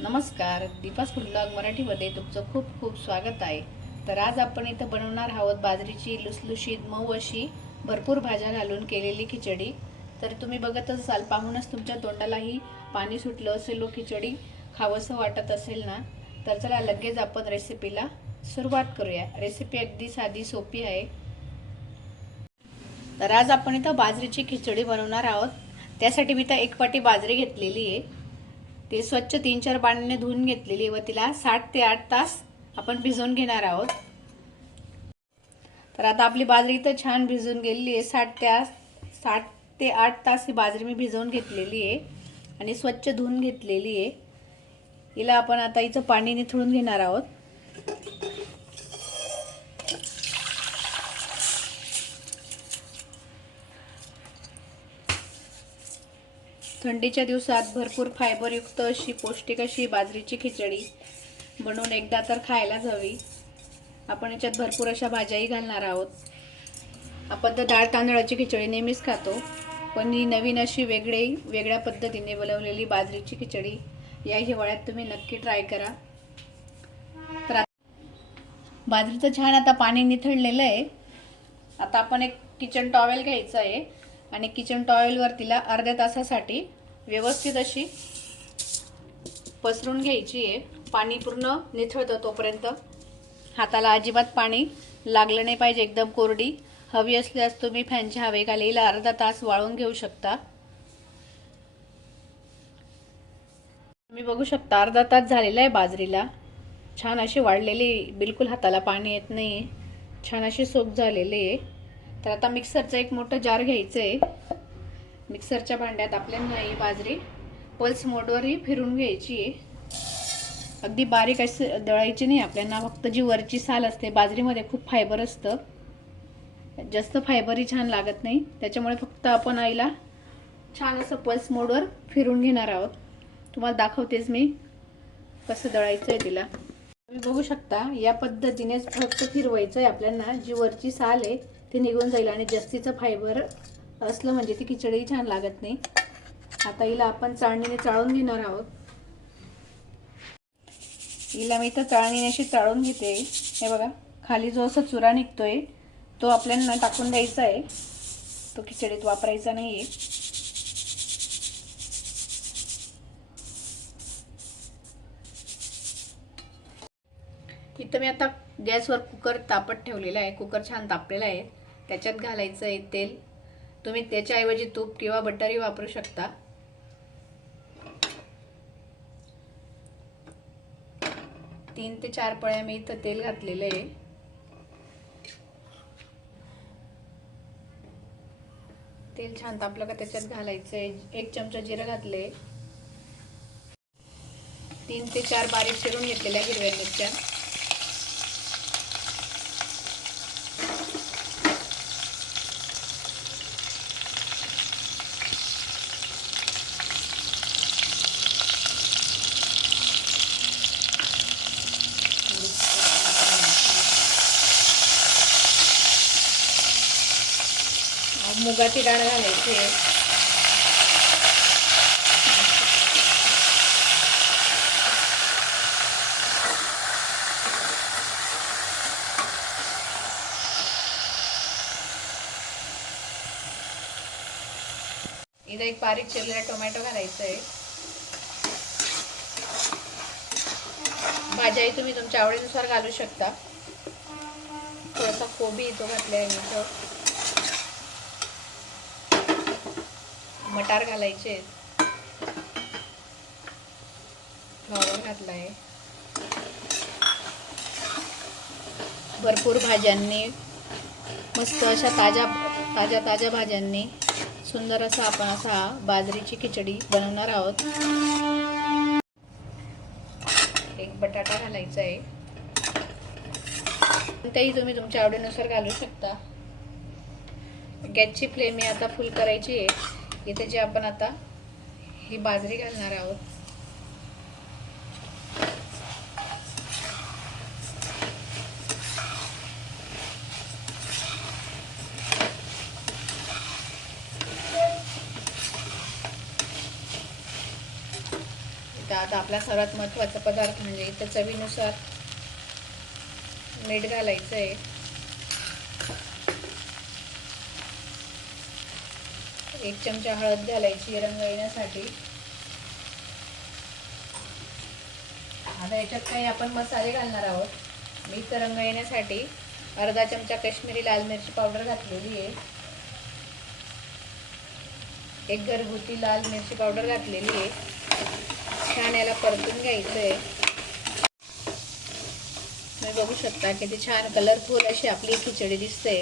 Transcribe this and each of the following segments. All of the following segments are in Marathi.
नमस्कार दीपास फूड ब्लॉग मराठीमध्ये तुमचं खूप खूप स्वागत आहे. तर आज आपण इथं बनवणार आहोत बाजरीची लुसलुशीत मऊ अशी भरपूर भाज्या घालून केलेली खिचडी. तर तुम्ही बघतच असाल पाहूनच तुमच्या तोंडालाही पाणी सुटलं असेल व खिचडी. खावंसं वाटत असेल ना? तर चला लगेच आपण रेसिपीला सुरुवात करूया. रेसिपी अगदी साधी सोपी आहे. तर आज आपण इथं बाजरीची खिचडी बनवणार आहोत. त्यासाठी मी तर एक पाटी बाजरी घेतलेली आहे. ती स्वच्छ तीन चार पाण्याने धुवून घेतलेली व तिला साठ ते आठ तास आपण भिजवून घेणार आहोत. तर आता आपली बाजरी तर छान भिजून गेलेली आहे. साठ त्या साठ ते आठ तास ही बाजरी मी भिजवून घेतलेली आहे आणि स्वच्छ धुवून घेतलेली आहे. हिला आपण आता हिचं पाणी निथळून घेणार आहोत. थंडीच्या दिवसात भरपूर फायबरयुक्त अशी पौष्टिक अशी बाजरीची खिचडी. बनवून एकदा तर खायलाच हवी. आपण याच्यात भरपूर अशा भाज्याही घालणार आहोत. आपण तर डाळ तांदळाची खिचडी नेहमीच खातो. पण ही नवीन अशी वेगळी वेगळ्या पद्धतीने बनवलेली बाजरीची खिचडी या हिवाळ्यात तुम्ही नक्की ट्राय करा. तर बाजरीचं छान आता पाणी निथळलेलं आहे. आता आपण एक किचन टॉवेल घ्यायचं आहे. आणि किचन टॉवेलवर तिला अर्ध्या तासासाठी व्यवस्थित अशी पसरून घ्यायची आहे. पाणी पूर्ण निथळतं तोपर्यंत. हाताला अजिबात पाणी लागलं नाही पाहिजे एकदम कोरडी. हवी असल्यास तुम्ही फॅनच्या हवेखाली हिला अर्धा तास वाळून घेऊ शकता. तुम्ही बघू शकता अर्धा तास झालेला आहे बाजरीला. छान अशी वाढलेली बिलकुल हाताला पाणी येत नाही छान अशी सोप झालेली आहे. तर आता मिक्सरचं एक मोठं जार घ्यायचं आहे मिक्सरच्या भांड्यात आपल्याला ही बाजरी पल्स मोडवरही फिरून घ्यायची आहे. अगदी बारीक अशी दळायची नाही आपल्याला फक्त जी वरची साल असते बाजरीमध्ये खूप फायबर असतं. जास्त फायबरही छान लागत नाही. त्याच्यामुळे फक्त आपण आईला छान असं पल्स मोडवर फिरून घेणार आहोत. तुम्हाला दाखवतेच मी कसं दळायचं आहे तिला. तुम्ही बघू शकता या पद्धतीनेच फक्त फिरवायचं आहे आपल्याला जी वरची साल आहे ते निघून जाईल आणि जास्तीचं फायबर असलं म्हणजे ती खिचडी छान लागत नाही. आता हिला आपण चाळणीने चाळून घेणार आहोत. हिला मी तर चाळणीने अशी चाळून घेते. हे बघा खाली जो असा चुरा निघतोय तो आपल्याला टाकून द्यायचा आहे. तो खिचडीत वापरायचा नाही आहे इथं मी आता गॅसवर कुकर तापत ठेवलेला आहे. कुकर छान तापलेला आहे. त्याच्यात घालायचं आहे तेल. तुम्ही त्याच्याऐवजी तूप किंवा बटरही वापरू शकता. तीन ते चार पळ्या मी इथं तेल घातलेलं आहे. तेल छान तापलं का त्याच्यात घालायचं आहे. एक चमचा जिरं घातले तीन ते चार बारीक चिरून घेतलेल्या हिरव्या मिरच्या. मुगाची डाळ घालायची. आहे इथं एक बारीक चिरलेला टोमॅटो घालायचं आहे भाज्याही तुम्ही तुमच्या आवडीनुसार घालू शकता. थोडासा कोबी येतो घातला आहे मी मटार घालायचे फ्लॉवर घातलाय. भरपूर भाज्यांनी मस्त अशा ताज्या ताज्या ताज्या भाज्यांनी सुंदर असा आपण असा बाजरीची खिचडी बनवणार आहोत. एक बटाटा घालायचा आहे तेही तुम्ही तुमच्या आवडीनुसार घालू शकता. गॅसची फ्लेम आता फुल करायची आहे. इथे जे आपण आता ही बाजरी घालणार आहोत. आता आपला सर्वात महत्त्वाचा पदार्थ म्हणजे इथं चवीनुसार मीठ घालायचं आहे एक चमचा हळद घालायची रंग येण्यासाठी. आता याच्यात काही आपण मसाले घालणार आहोत. मी तर रंग येण्यासाठी अर्धा चमचा काश्मीरी लाल मिरची पावडर घातलेली आहे. एक घरगुती लाल मिरची पावडर घातलेली आहे. छान याला परतून घ्यायचं आहे तुम्ही बघू शकता किती छान कलरफुल अशी आपली खिचडी दिसते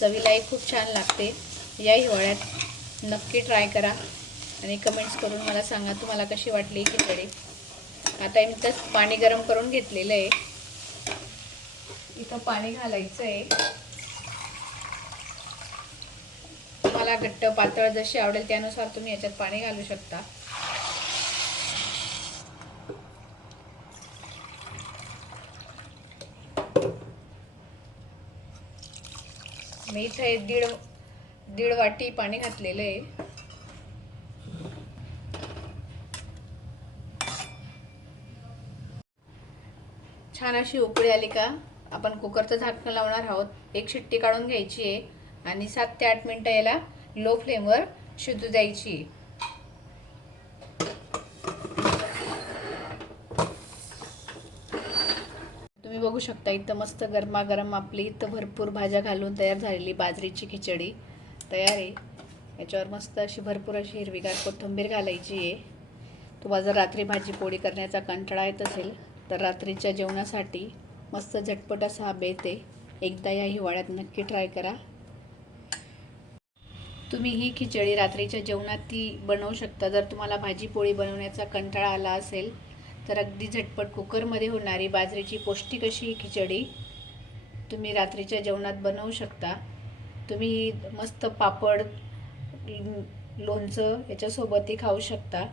चवीलाही खूप छान लागते. या हिवाळ्यात नक्की ट्राय करा आणि कमेंट्स करून मला सांगा तुम्हाला कशी वाटली ही खिचडी. आता इथं पाणी गरम करून घेतलेलं आहे. इथं पाणी घालायचं आहे तुम्हाला घट्ट पातळ जशी आवडेल त्यानुसार तुम्ही याच्यात पाणी घालू शकता. मी इथे दीड दीड वाटी पाणी घातलेलं आहे. छान अशी उकळी आली का? आपण कुकरचं झाकण लावणार आहोत. एक शिट्टी काढून घ्यायची आहे आणि सात ते आठ मिनटं याला लो फ्लेमवर शिजू द्यायची तुम्ही बघू शकता इथं मस्त गरमागरम आपली इथं भरपूर भाज्या घालून तयार झालेली बाजरीची खिचडी. तयार आहे. याच्यावर मस्त अशी भरपूर अशी हिरवीगार कोथिंबीर घालायची आहे. तुम्हाला जर रात्री भाजी पोळी करण्याचा कंटाळा येत असेल तर रात्रीच्या जेवणासाठी मस्त झटपट असा हा बेत आहे. एकदा या हिवाळ्यात नक्की ट्राय करा. तुम्ही ही खिचडी रात्रीच्या जेवणात ती बनवू शकता. जर तुम्हाला भाजी पोळी बनवण्याचा कंटाळा आला असेल तर अगदी झटपट कुकरमध्ये होणारी बाजरीची पौष्टिक अशी ही खिचडी तुम्ही रात्रीच्या जेवणात बनवू शकता. तुम्ही मस्त पापड लोणचं याच्यासोबतही खाऊ शकता.